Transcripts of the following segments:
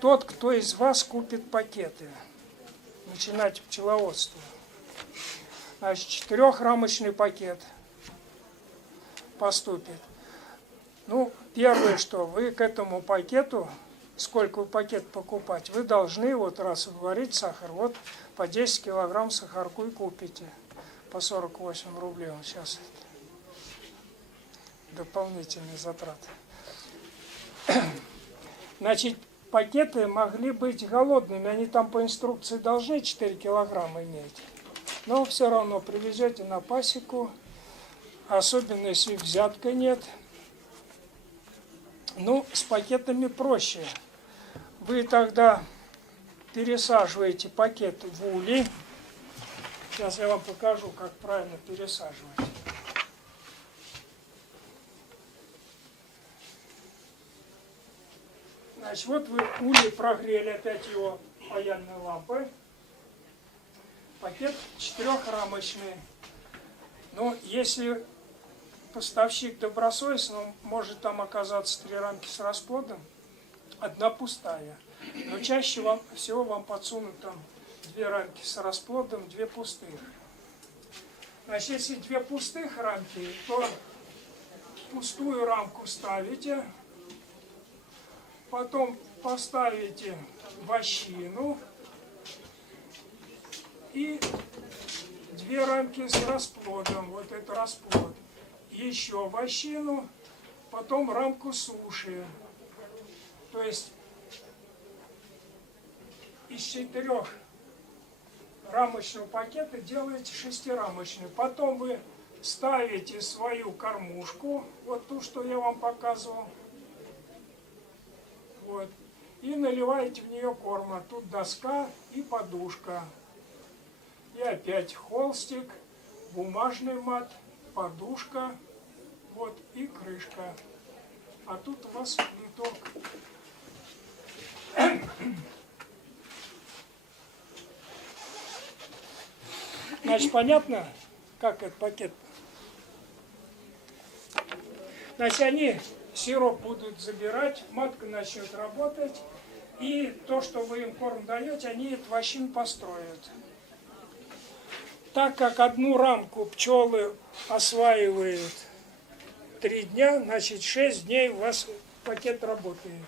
тот, кто из вас купит пакеты, начинать пчеловодство. Значит, 4-рамочный пакет поступит. Ну, первое, что вы к этому пакету, сколько вы пакет покупать, вы должны, вот раз варить сахар, вот по 10 килограмм сахарку и купите. По 48 рублей он сейчас. Дополнительные затраты. Значит, пакеты могли быть голодными, они там по инструкции должны 4 килограмма иметь. Но все равно привезете на пасеку, особенно если взятка нет. Ну, с пакетами проще. Вы тогда пересаживаете пакет в улей. Сейчас я вам покажу, как правильно пересаживать. Значит, вот вы улей прогрели, опять его паяльной лампой. Пакет 4-рамочный. Но если поставщик добросовестный, он может там оказаться 3 рамки с расплодом, 1 пустая. Но чаще всего вам подсунут там 2 рамки с расплодом, 2 пустых. Значит, если 2 пустых рамки, то пустую рамку ставите, потом поставите вощину и 2 рамки с расплодом, вот это расплод. Еще вощину, потом рамку суши. То есть из 4-рамочного пакета делаете 6-рамочный. Потом вы ставите свою кормушку, вот ту, что я вам показывал, вот, и наливаете в нее корма. Тут доска и подушка. И опять холстик, бумажный мат, подушка, вот, и крышка. А тут у вас литок. Значит, понятно, как этот пакет? Значит, они сироп будут забирать, матка начнет работать, и то, что вы им корм даете, они эту вощину построят. Так как 1 рамку пчелы осваивают 3 дня, значит 6 дней у вас пакет работает.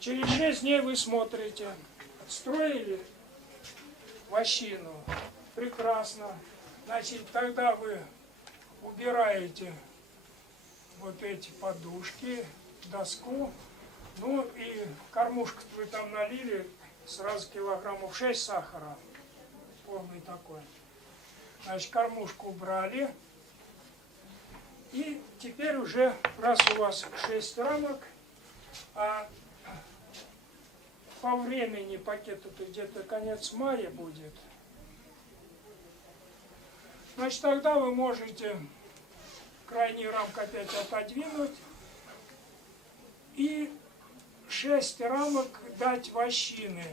Через 6 дней вы смотрите, строили вощину, прекрасно. Значит, тогда вы убираете вот эти подушки, доску, ну и кормушку вы там налили, сразу килограммов 6 сахара, полный такой. Значит, кормушку убрали. И теперь уже, раз у вас 6 рамок, а по времени пакету-то где-то конец мая будет, значит, тогда вы можете крайнюю рамку опять отодвинуть и 6 рамок дать вощины.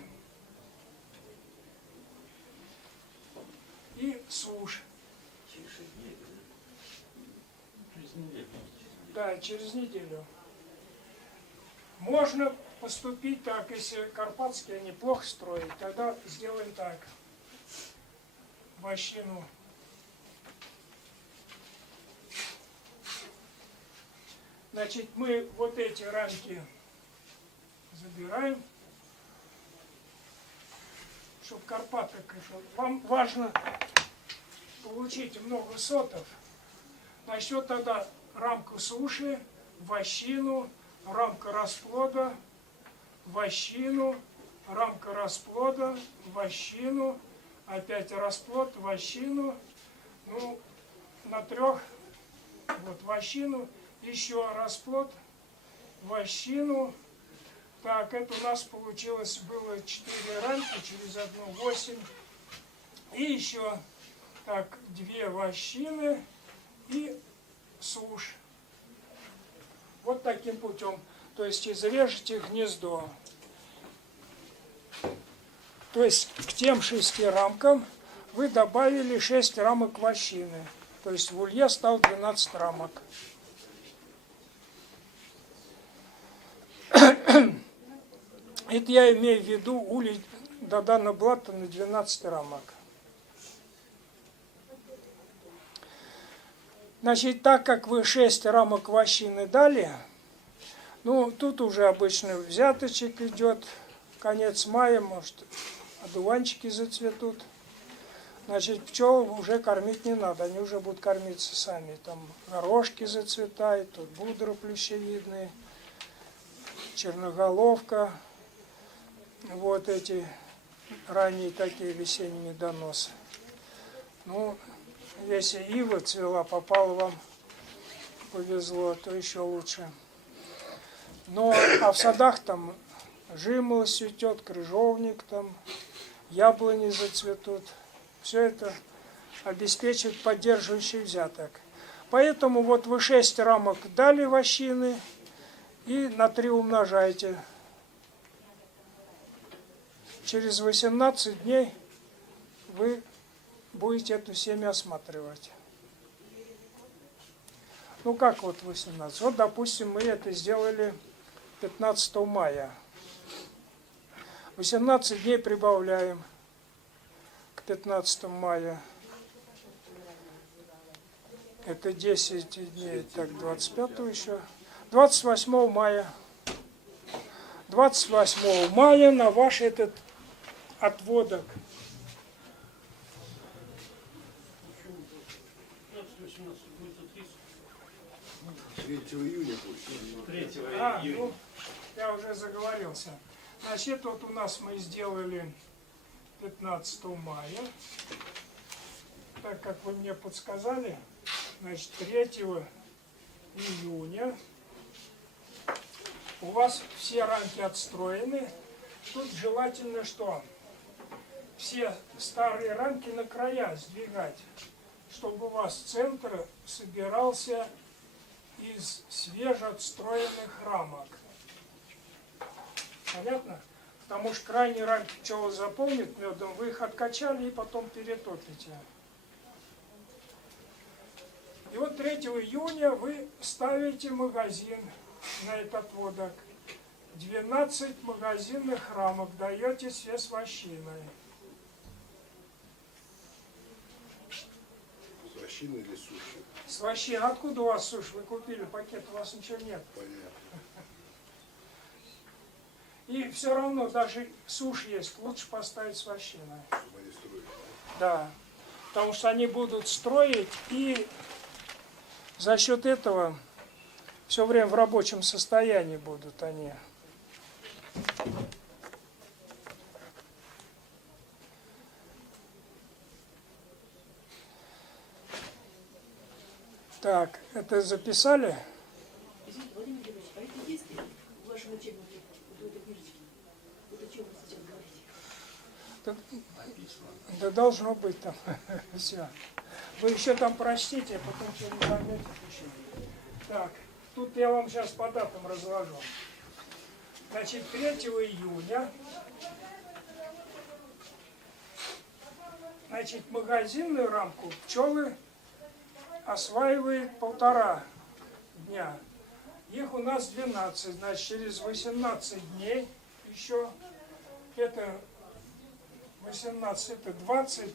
И сушь. Через 6 дней, через неделю. Да, через неделю. Можно поступить так, если карпатские они плохо строят, тогда сделаем так. Вощину. Значит, мы вот эти рамки забираем, чтобы Карпаты, вам важно получить много сотов. Значит, вот тогда рамку суши, вощину, рамка расплода, вощину, рамка расплода, вощину, опять расплод, вощину, ну, на 3, вот вощину, еще расплод, вощину. Так, это у нас получилось, было 4 рамки, через 1 8. И еще, так, 2 вощины и сушь. Вот таким путем. То есть изрежете гнездо. То есть к тем 6 рамкам вы добавили 6 рамок вощины. То есть в улье стало 12 рамок. Это я имею в виду улей Додана Блата на 12 рамок. Значит, так как вы 6 рамок вощины дали, ну, тут уже обычно взяточек идет, конец мая, может, одуванчики зацветут. Значит, пчел уже кормить не надо, они уже будут кормиться сами. Там горошки зацветают, тут будры плющевидные, черноголовка, вот эти ранние такие весенние доносы. Ну, если ива цвела, попала вам, повезло, то еще лучше. Но, а в садах там жимолость цветет, крыжовник, там яблони зацветут. Все это обеспечит поддерживающий взяток. Поэтому вот вы 6 рамок дали вощины и на 3 умножаете. Через 18 дней вы будете эту семя осматривать. Ну как вот 18? Вот, допустим, мы это сделали 15 мая. 18 дней прибавляем к 15 мая. Это 10 дней, так, 25 еще. 28 мая. 28 мая на ваш этот отводок. 3 июня будет. 3 А, июня. ну, я уже заговорился. Значит, вот у нас мы сделали 15 мая. Так как вы мне подсказали, значит, 3 июня у вас все рамки отстроены. Тут желательно что? Все старые рамки на края сдвигать, чтобы у вас центр собирался из свежеотстроенных рамок. Понятно? Потому что крайние рамки пчелы заполнят медом, вы их откачали и потом перетопите. И вот 3 июня вы ставите магазин на этот отводок. 12 магазинных рамок даете с вощиной. С вощиной или суши? С вощиной. Откуда у вас сушь? Вы купили пакет, у вас ничего нет. Понятно. И все равно, даже сушь есть, лучше поставить с вощиной. Чтобы они строили. Да. Потому что они будут строить, и за счет этого все время в рабочем состоянии будут они. Так, это записали? Извините, Владимир Георгиевич, а это есть в вашем учебнике, вот этой книжечке? Вот о чем вы сейчас говорите? Да должно быть там все. Вы еще там прочтите, а потом что не поймете еще. Так, тут я вам сейчас по датам разложу. Значит, 3 июня, значит, магазинную рамку пчелы осваивает 1,5 дня. Их у нас 12, значит, через 18 дней еще, это 18, это 21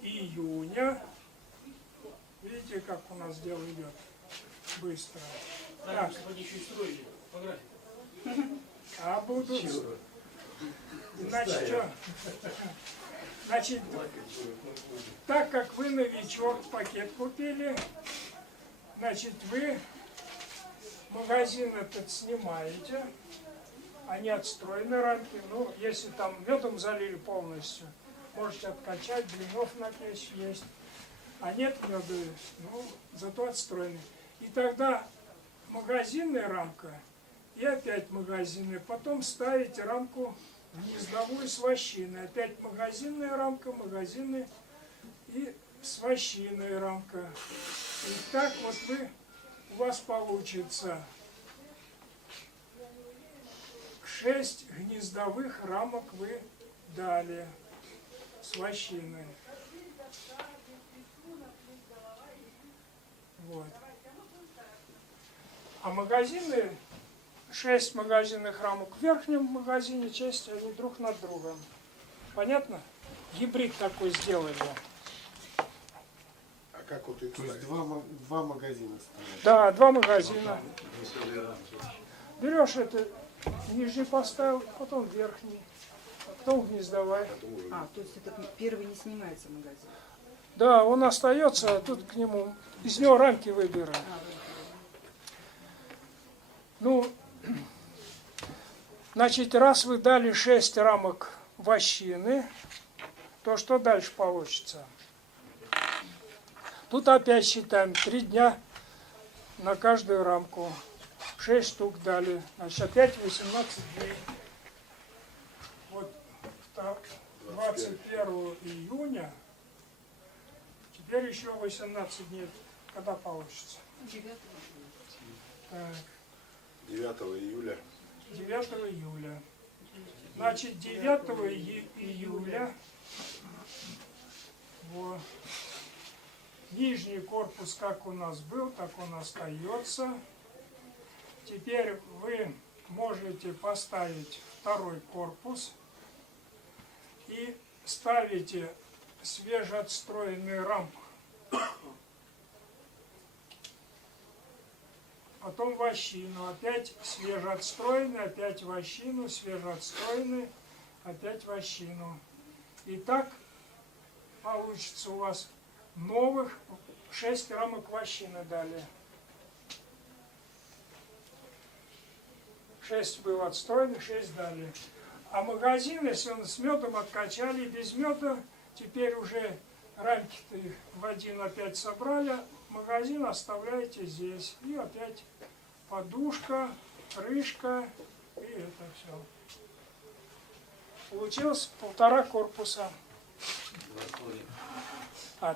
июня. Видите, как у нас дело идет? Быстро. Так. Они еще и строили по графику. А будут. Значит, что? Значит, так как вы новичок, пакет купили, значит, вы магазин этот снимаете, они отстроены рамки, ну, если там медом залили полностью, можете откачать, блинов напечь есть. А нет меда, ну, зато отстроены. И тогда магазинная рамка и опять магазинная. Потом ставите рамку гнездовую с вощиной. Опять магазинная рамка, магазинная и с вощиной рамка. И так вот у вас получится 6 гнездовых рамок вы дали с вощиной. Вот. А магазины, 6 магазинных рамок в верхнем магазине, часть они друг над другом. Понятно? Гибрид такой сделали. А как вот их То есть ставить? два магазина стоят. Да, 2 магазина. Берешь это, нижний поставил, потом верхний, а потом гнездовая. А, то есть этот первый не снимается магазин. Да, он остается, а тут к нему, из него рамки выбираем. Ну, значит, раз вы дали 6 рамок вощины, то что дальше получится? Тут опять считаем 3 дня на каждую рамку. 6 штук дали. Значит, опять 18 дней. Вот 21 июня. Теперь еще 18 дней. Когда получится? 9 Так, 9 июля. 9 июля. Значит, 9 июля вот, нижний корпус, как у нас был, так он остается. Теперь вы можете поставить второй корпус и ставите свежеотстроенную рамку. Потом вощину, опять свежеотстроенный, опять вощину, свежеотстроенный, опять вощину. И так получится у вас новых 6 рамок вощины дали. 6 было отстроено, 6 дали. А магазин, если он с медом откачали, без меда, теперь уже рамки-то их в один опять собрали, магазин оставляете здесь. И опять подушка, крышка и это все. Получилось 1,5 корпуса. 2,5.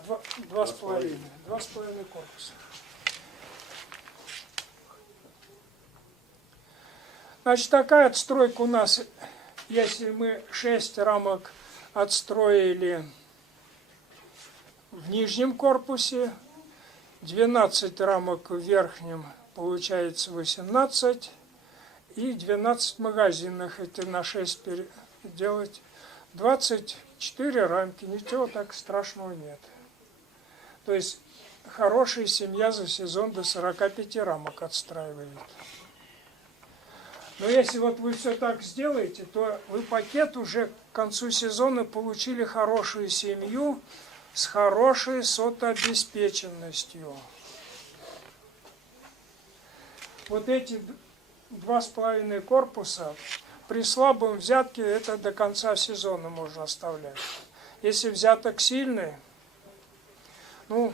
2,5 корпуса. Значит, такая отстройка у нас, если мы 6 рамок отстроили в нижнем корпусе, 12 рамок в верхнем, получается 18, и 12 магазинных, это на 6 делать, 24 рамки, ничего так страшного нет. То есть хорошая семья за сезон до 45 рамок отстраивает. Но если вот вы все так сделаете, то вы пакет уже к концу сезона получили хорошую семью с хорошей сотообеспеченностью. Вот эти 2,5 корпуса при слабом взятке это до конца сезона можно оставлять. Если взяток сильный, ну,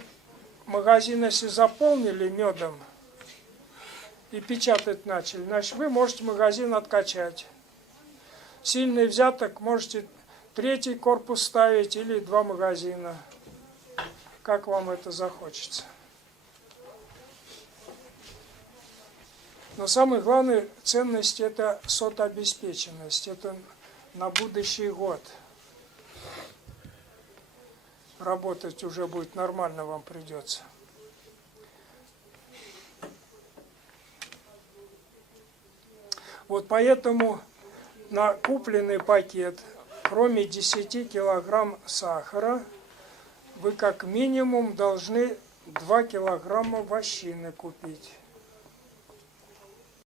магазин если заполнили медом и печатать начали, значит вы можете магазин откачать. Сильный взяток можете 3 корпус ставить или 2 магазина. Как вам это захочется. Но самая главная ценность это сотообеспеченность. Это на будущий год. Работать уже будет нормально вам придется. Вот поэтому на купленный пакет, кроме 10 килограмм сахара, вы как минимум должны 2 килограмма вощины купить.